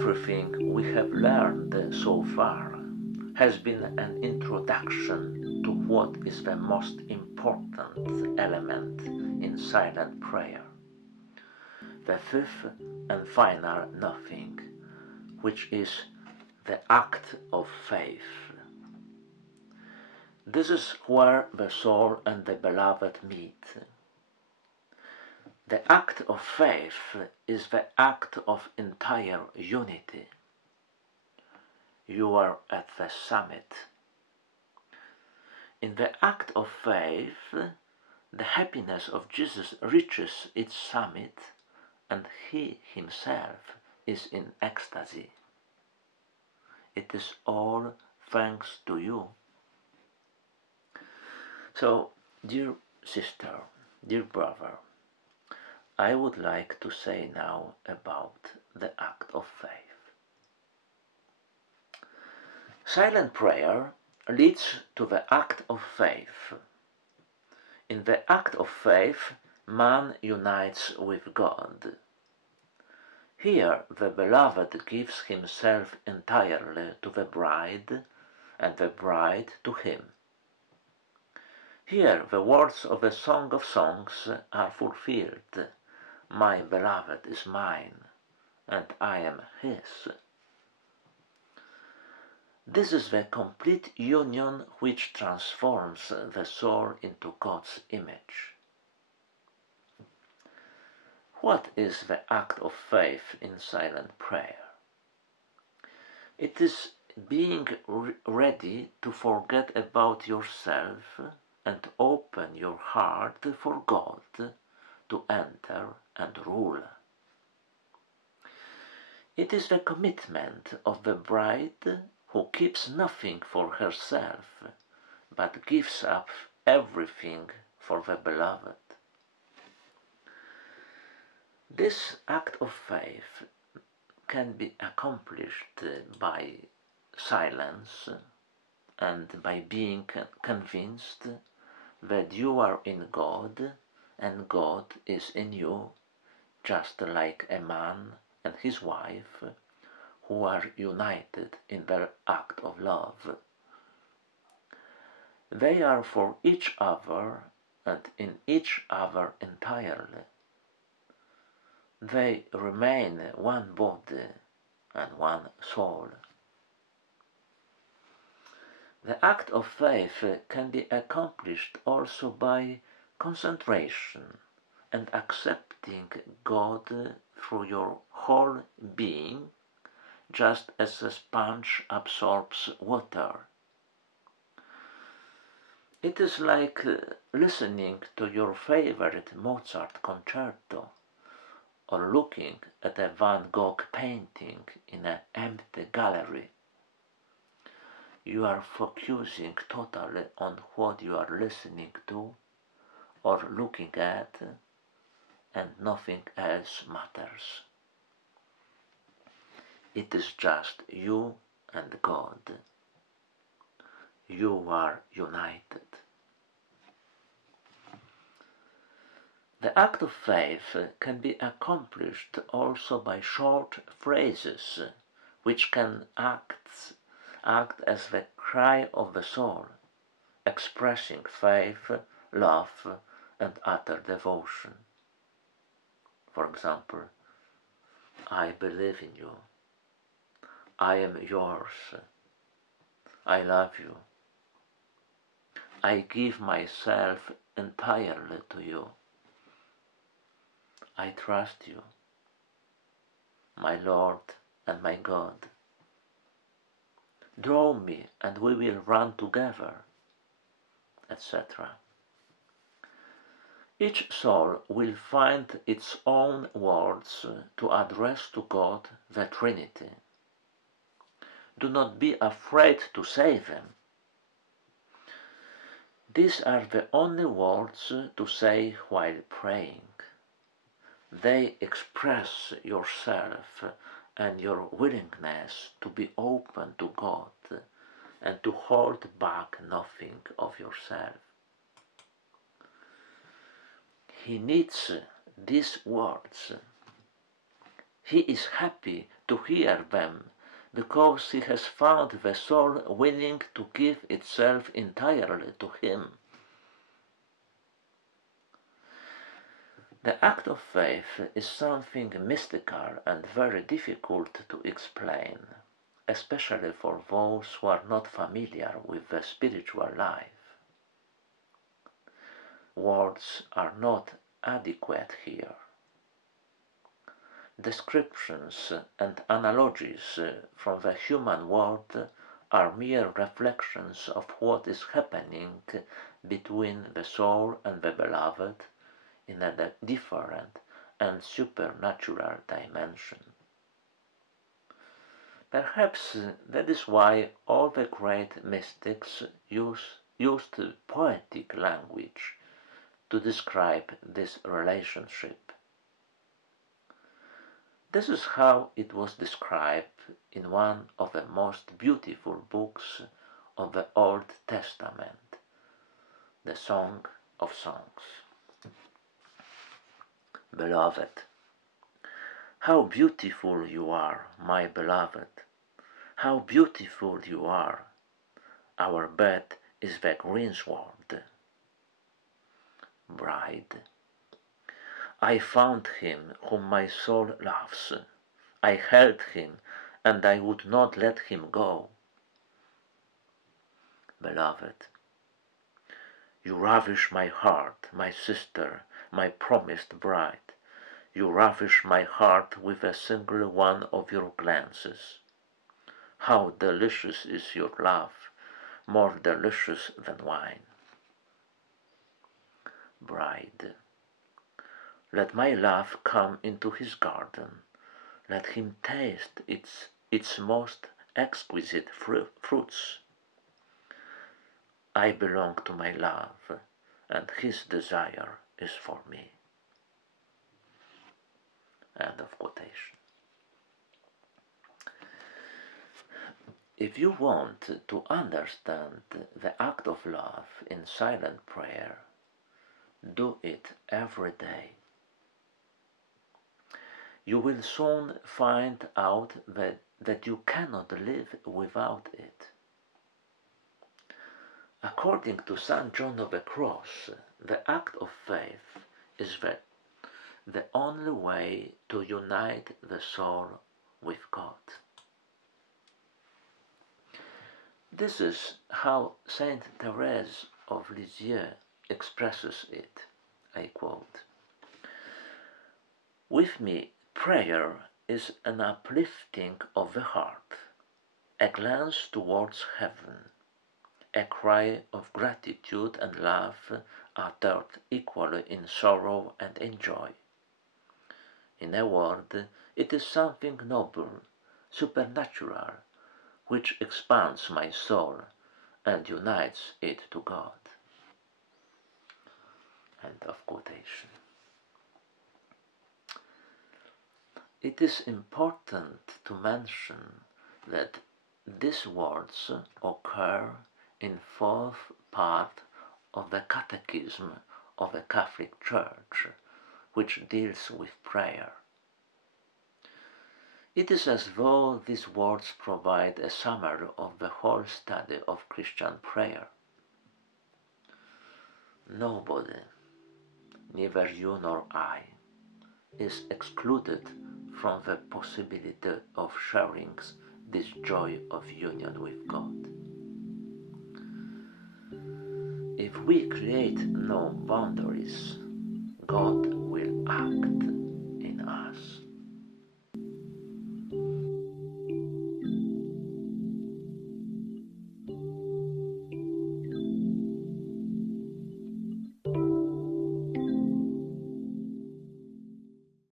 Everything we have learned so far has been an introduction to what is the most important element in silent prayer, the fifth and final nothing, which is the act of faith. This is where the soul and the beloved meet. The act of faith is the act of entire unity. You are at the summit. In the act of faith, the happiness of Jesus reaches its summit, and he himself is in ecstasy. It is all thanks to you. So, dear sister, dear brother, I would like to say now about the act of faith. Silent prayer leads to the act of faith. In the act of faith, man unites with God. Here the beloved gives himself entirely to the bride, and the bride to him. Here the words of the Song of Songs are fulfilled. My beloved is mine, and I am his. This is the complete union which transforms the soul into God's image. What is the act of faith in silent prayer? It is being ready to forget about yourself and open your heart for God to enter and rule. It is the commitment of the bride who keeps nothing for herself, but gives up everything for the beloved. This act of faith can be accomplished by silence and by being convinced that you are in God and God is in you, just like a man and his wife who are united in their act of love. They are for each other and in each other entirely. They remain one body and one soul. The act of faith can be accomplished also by concentration and accepting God through your whole being, just as a sponge absorbs water. It is like listening to your favorite Mozart concerto or looking at a Van Gogh painting in an empty gallery. You are focusing totally on what you are listening to or looking at, and nothing else matters. It is just you and God. You are united. The act of faith can be accomplished also by short phrases which can act as the cry of the soul, expressing faith, love, and utter devotion. For example, I believe in you. I am yours. I love you. I give myself entirely to you. I trust you, my Lord and my God. Draw me and we will run together, etc. Each soul will find its own words to address to God the Trinity. Do not be afraid to say them. These are the only words to say while praying. They express yourself and your willingness to be open to God and to hold back nothing of yourself. He needs these words. He is happy to hear them, because he has found the soul willing to give itself entirely to him. The act of faith is something mystical and very difficult to explain, especially for those who are not familiar with the spiritual life. Words are not adequate here. Descriptions and analogies from the human world are mere reflections of what is happening between the soul and the beloved in a different and supernatural dimension. Perhaps that is why all the great mystics used poetic language to describe this relationship. This is how it was described in one of the most beautiful books of the Old Testament, the Song of Songs. Beloved, how beautiful you are, my beloved! How beautiful you are! Our bed is the greensward. Bride, I found him whom my soul loves. I held him, and I would not let him go. Beloved, you ravish my heart, my sister, my promised bride. You ravish my heart with a single one of your glances. How delicious is your love, more delicious than wine. Bride, let my love come into his garden. Let him taste its most exquisite fruits. I belong to my love, and his desire is for me. End of quotation. If you want to understand the act of love in silent prayer, do it every day. You will soon find out that you cannot live without it. According to St. John of the Cross, the act of faith is the only way to unite the soul with God. This is how Saint Therese of Lisieux expresses it. I quote, "With me, prayer is an uplifting of the heart, a glance towards heaven, a cry of gratitude and love uttered equally in sorrow and in joy. In a word, it is something noble, supernatural, which expands my soul and unites it to God." End of quotation. It is important to mention that these words occur in fourth part of the Catechism of the Catholic Church, which deals with prayer. It is as though these words provide a summary of the whole study of Christian prayer. Nobody, neither you nor I, is excluded from the possibility of sharing this joy of union with God. If we create no boundaries, God will act.